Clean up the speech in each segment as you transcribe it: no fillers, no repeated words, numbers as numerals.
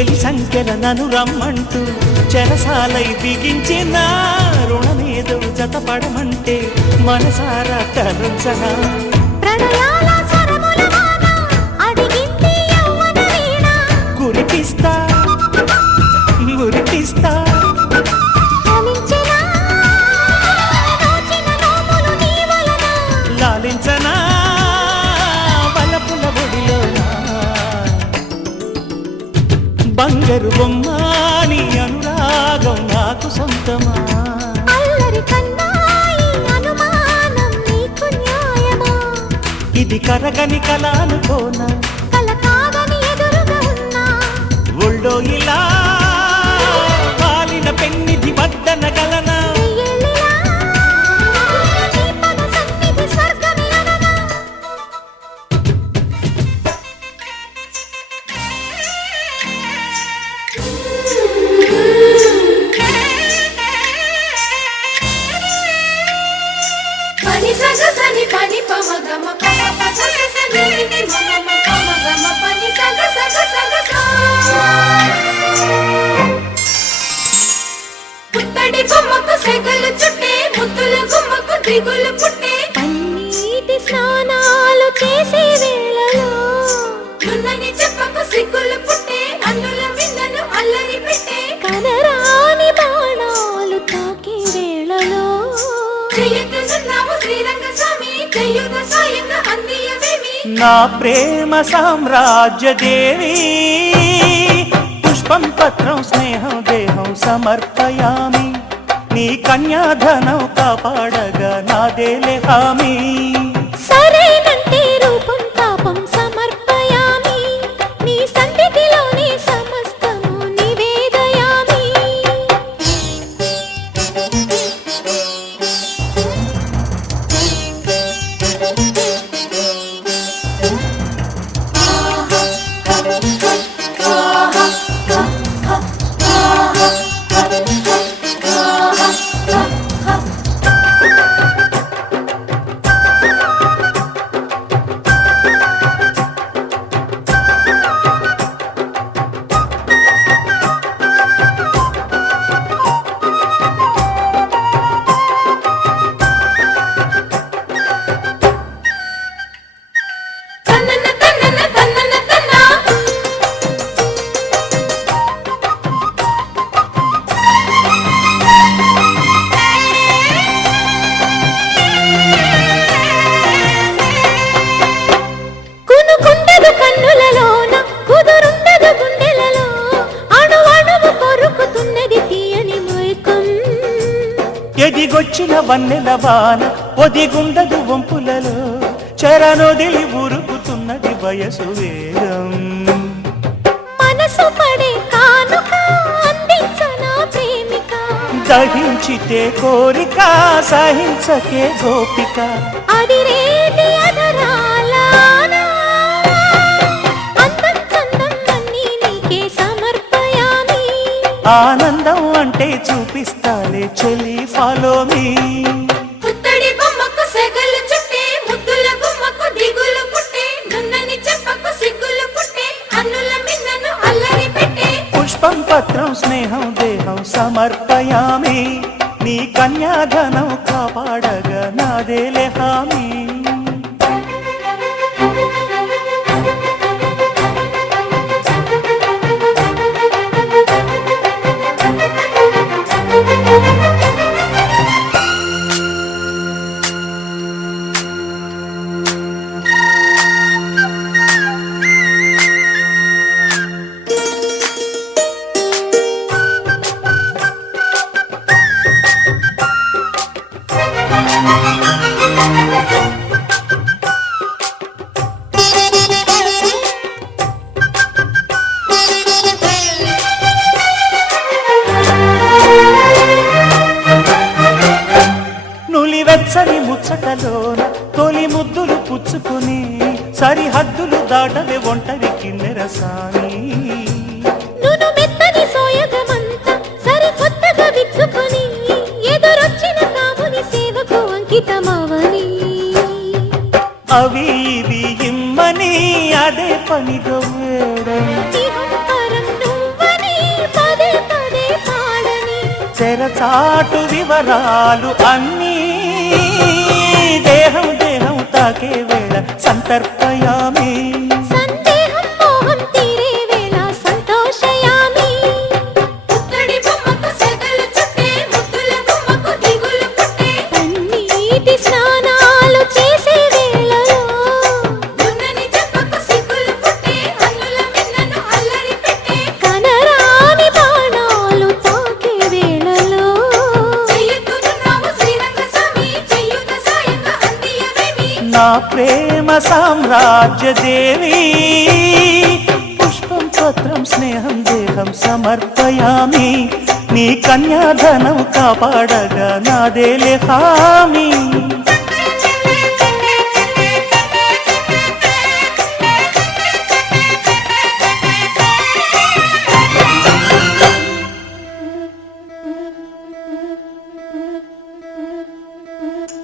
చెలి సంఖ్యల నను రమ్మంటూ చెరసాలై బిగించిన రుణమేదో జతపడమంటే మనసారా తరుచనా గురిపిస్తా గురిపిస్తా లాలించనా బలపుల ఒడిలోనా బంగారు బొమ్మ నీ అనురాగం నాకు సొంతమా ఇది కరగని కల అనుకోనా ఒళ్ళో ఇలా పాలిన పెన్నిధి వద్దన గలనా పుత్తడి బొమ్మకు సెగలు చుట్టే ముద్దుల గుమ్మకు దిగులు పుట్టే పన్నీటి స్నానాలు చేసే వేళలో నున్నని చెప్పకు సిగ్గులు పుట్టే అన్నుల విందను అల్లరి పెట్టే కనరాని బాణాలు తాకే వేళలో చెయ్యతున్నాము శ్రీరంగ స్వామి చెయ్యుగ సాయంగా అందియవేమి నా ప్రేమ సామ్రాజ్య దేవి పుష్పం పత్రం స్నేహం దేహం సమర్పయామి నీ కన్యాధనం కాపాడగా నాదేలే హామీ సరేనంటే రూపం తాపం సమర్పయామి నీ సన్నిధిలోనే సమస్తము నివేదయామి ఎదిగొచ్చిన వన్నెల వాన ఒదిగుండదు వంపులలో చరణొదిలి ఉరుకుతున్నది వయసు వేగం మనసు పడే కానుక అందించనా ప్రేమిక దహించితే కోరిక సహించకే గోపిక అడిరేటి అదరాలానా అందం చందం అన్నీ నీకే సమర్పయామి ఆనందం అంటే చూపిస్తాలే చెలి ఫాలో మీ పుత్తడి బొమ్మకు సెగలు చుట్టే ముద్దుల గుమ్మకు దిగులు పుట్టే నున్నని చెప్పకు సిగ్గులు పుట్టే అన్నుల మిన్నను అల్లరి పెట్టే పుష్పం పత్రం స్నేహం దేహం సమర్పయామి నీ కన్యాధనం కాపాడగా నాదేలే హామీ వెచ్చని ముచ్చటలోన తొలి ముద్దులు పుచ్చుకొని సరిహద్దులు దాటవే ఒంటరి కిన్నెరసాని నును మెత్తని సోయగమంతా సరికొత్తగా విచ్చుకొని ఎదురొచ్చిన కాముని సేవకు అంకితమవని అవి ఇవి ఇమ్మని అదే పనిగా వేడం ఇహం పరం నువ్వు తెరచాటు వివరాలు అన్నీ దేహం దేహం తాకే వేళ సంతర్పయామి సందేహం మోహం తీరే వేళ సంతోషయామి పుత్తడి బొమ్మకు సెగలు చుట్టే ముద్దుల గుమ్మకు దిగులు పుట్టే కన్నీటి స్నానాలు చేసే వేళలో దున్నని చెప్పకు సిగ్గులు పుట్టే అన్నుల మిన్నను అల్లరి పెట్టే కనరాని బాణాలు తాకే వేళలో చెయ్యెత్తుతున్నావు శ్రీరంగ స్వామి చెయ్యుత సాయంగా అందియవేమి నా ప్రేమ సామ్రాజ్య దేవి పుష్పం పత్రం స్నేహం దేహం సమర్పయామి నీ కన్యాధనం కాపాడగా నాదేలే హామీ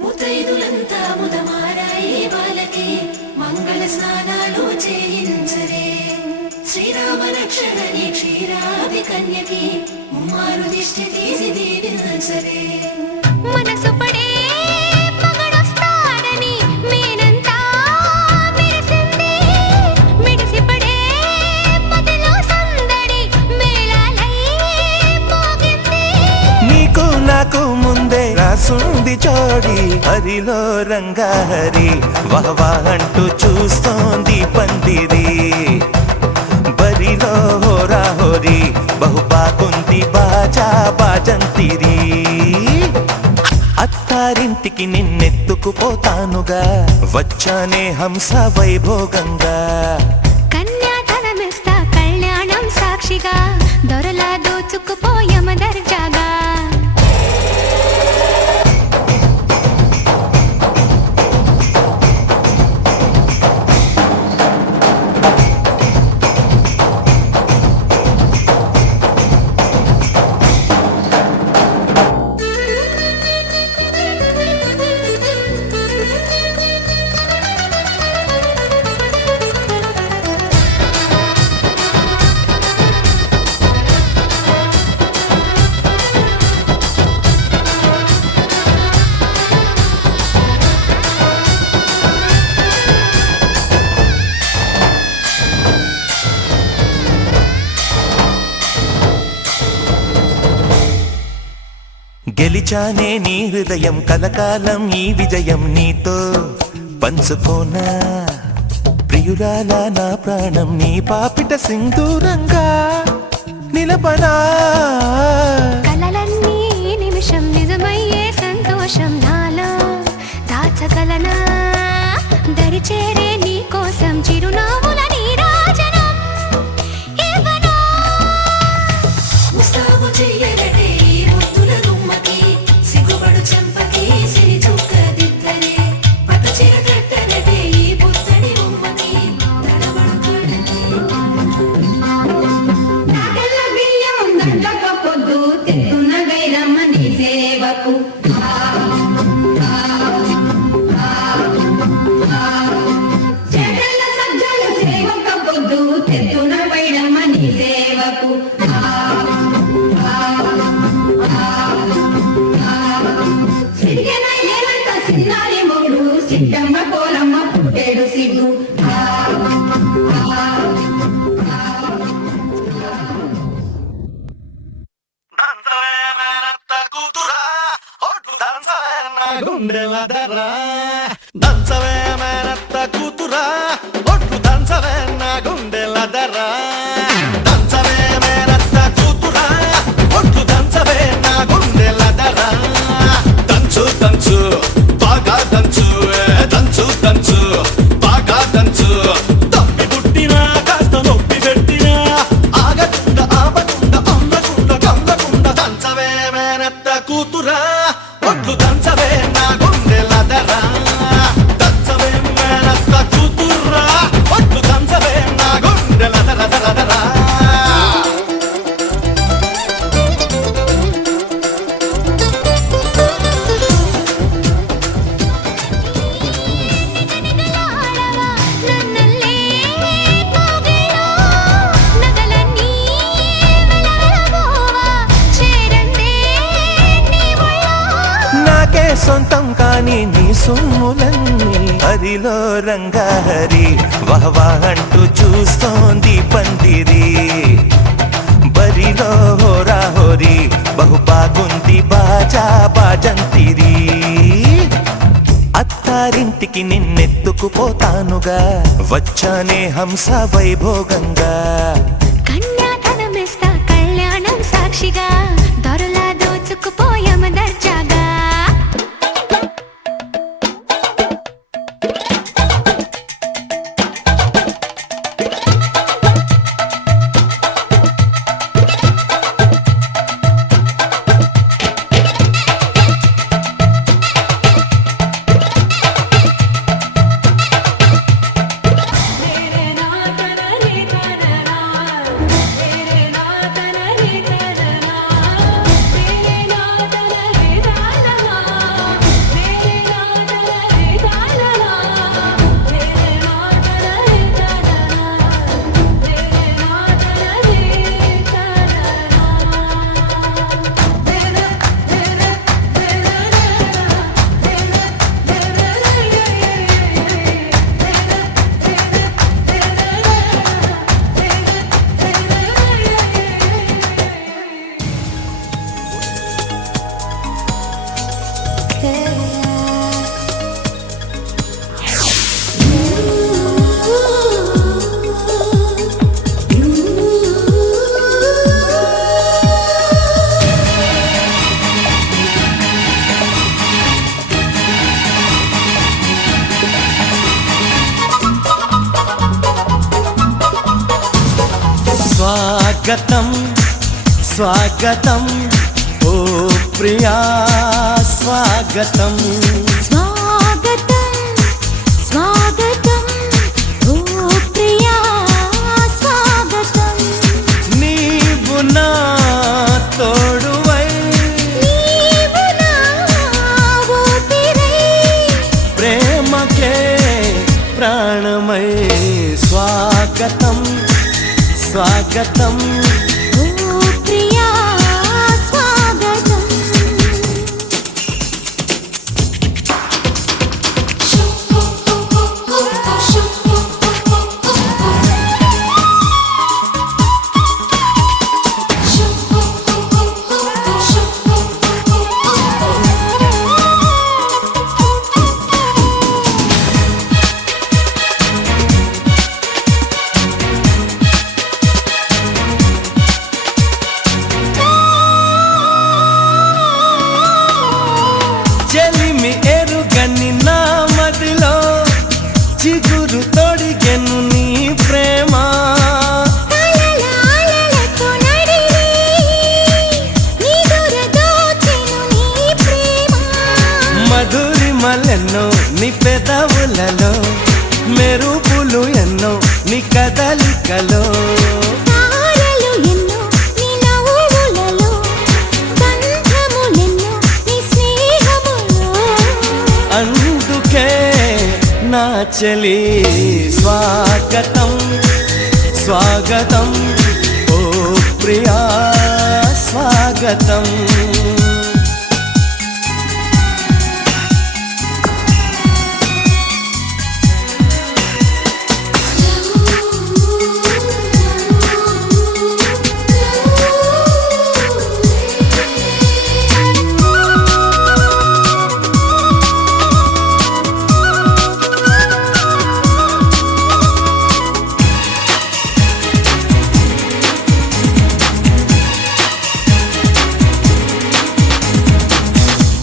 ముతైదులంతా ముదమారాయి బాలకి మంగళ స్నానాలు చేయించరే శ్రీరామ రక్షణని క్షీరాది కన్యకి ముమ్మారు దిష్టి తీసి దీవించరే మనసు పడే మగడొస్తాడని మేనంతా మెరిసింది మిడిసి పడే మదిలో సందడి మేళాలై మోగింది నీకు నాకు ముందే రాసుంది జోడి హరిలో రంగాహరి వహవా అంటూ చూస్తోంది పందిరి బరిలో హోరా హోరి బహుబాగుంది బాజా బాజంతిరి అత్తారింటికి నిన్నెత్తుకుపోతానుగా వచ్చానే హంస వైభోగంగా కన్యాధనమిస్తా కళ్యాణం సాక్షిగా దొరలా దోచుకుపోయమ దర్జాగా గెలిచానే నీ హృదయం కలకాలం ఈ విజయం నీతో పంచుకోనా ప్రియురాల నా ప్రాణం నీ పాపిట సింధూరంగా నిలపనా కలలన్నీ నిమిషం నిజమయ్యే సంతోషం నాలో దాచగలనా దరిచేరే నీ కోసం చిరునవ్వుల నీరాజనం ఇవ్వనా ముస్తాబు చెయ్యగటే ఈ ముద్దుల గుమ్మకి సిగ్గుపడు చెంపకి సిరి చుక్క దిద్దరే పట్ట చీర కట్టగటే ఈ పుత్తడి బొమ్మకి తడబడు నాగల బియ్యం దండక పొద్దు తెత్తున గైరమ్మ నీ సేవకు చెడ్డల సజ్జల సేవక పొద్దు తెత్తున వైరమ్మ నీ సేవకు సిరిగన ఏలంత సిన్నారి మొగుడు సిద్ధమ్మ కోలమ్మ పుట్టేడు సిగ్గు దంచవే మేనత్త కూతురా ఒట్టు దంచవే నా గుండెల దరా దంచవే మేనత్త కూతురా ఒట్టు దంచవే నా గుండెల దరా దంచు దంచు బాగా దంచు దంచు దంచు బాగా దంచు తప్పి పుట్టినా కాస్త నొప్పి పెట్టినా ఆగకుండా ఆపకుండా అందకుండా కందకుండా దంచవే మేనత్త కూతురా ఒట్టు దంచవే నా గుండెల దరా దంచవే మేనత్త కూతురా ఒట్టు దంచవే నా గుండెల దర దర దరా కాని నీ సొమ్ములన్నీ హరిలో రంగాహరి వహవా అంటూ చూస్తోంది పందిరి బరిలో హోరా హోరి బహు బాగుంది బాజా బాజంతిరి అత్తారింటికి నిన్నెత్తుకుపోతానుగా వచ్చానే హంస వైభోగంగా కన్యాధనమిస్తా కళ్యాణం సాక్షిగా దొరలా దోచుకుపోయామ దర్జాగా స్వాగతం స్వాగతం ఓ ప్రియా స్వాగతం స్వాగతం స్వాగతం ఓ ప్రియా స్వాగతం నీవు నా తోడువై నీవు నా ఊపిరై ప్రేమకే ప్రాణమై స్వాగతం స్వాగతం ఓ ప్రియా స్వాగతం చెలిమి ఎరుగని నా మదిలో చిగురు తొడిగెను నీ ప్రేమ కలలాలలతో నడిరే నిదుర దోచెను నీ ప్రేమ మధురిమలెన్నో నీ పెదవులలో మెరుపులు ఎన్నో నీ కదలికలో తారలు ఎన్నో నీ నవ్వులలో బంధములెన్నో నీ స్నేహములో అందుకే నా చెలి స్వాగతం స్వాగతం ఓ ప్రియా స్వాగతం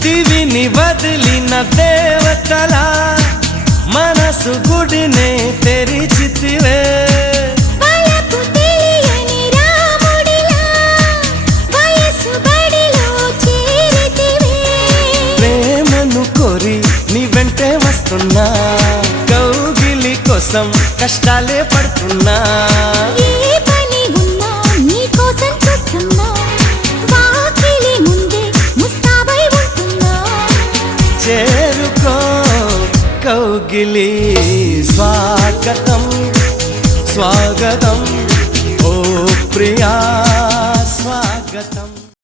దివిని వదిలిన దేవతల మనసు గుడినే తెరిచితివే వలపు తెలియని రాముడిలా వయసు బడిలో చేరితివే ప్రేమను కోరి నీ వెంటే వస్తున్నా కౌగిలి కోసం కష్టాలే పడుతున్నా ఏ పని ఉన్నా నీ కోసం చూస్తున్నా వాకిలి ముందే ముస్తాబై ఉంటున్నా చేరుకో కౌగిలి స్వాగతం స్వాగతం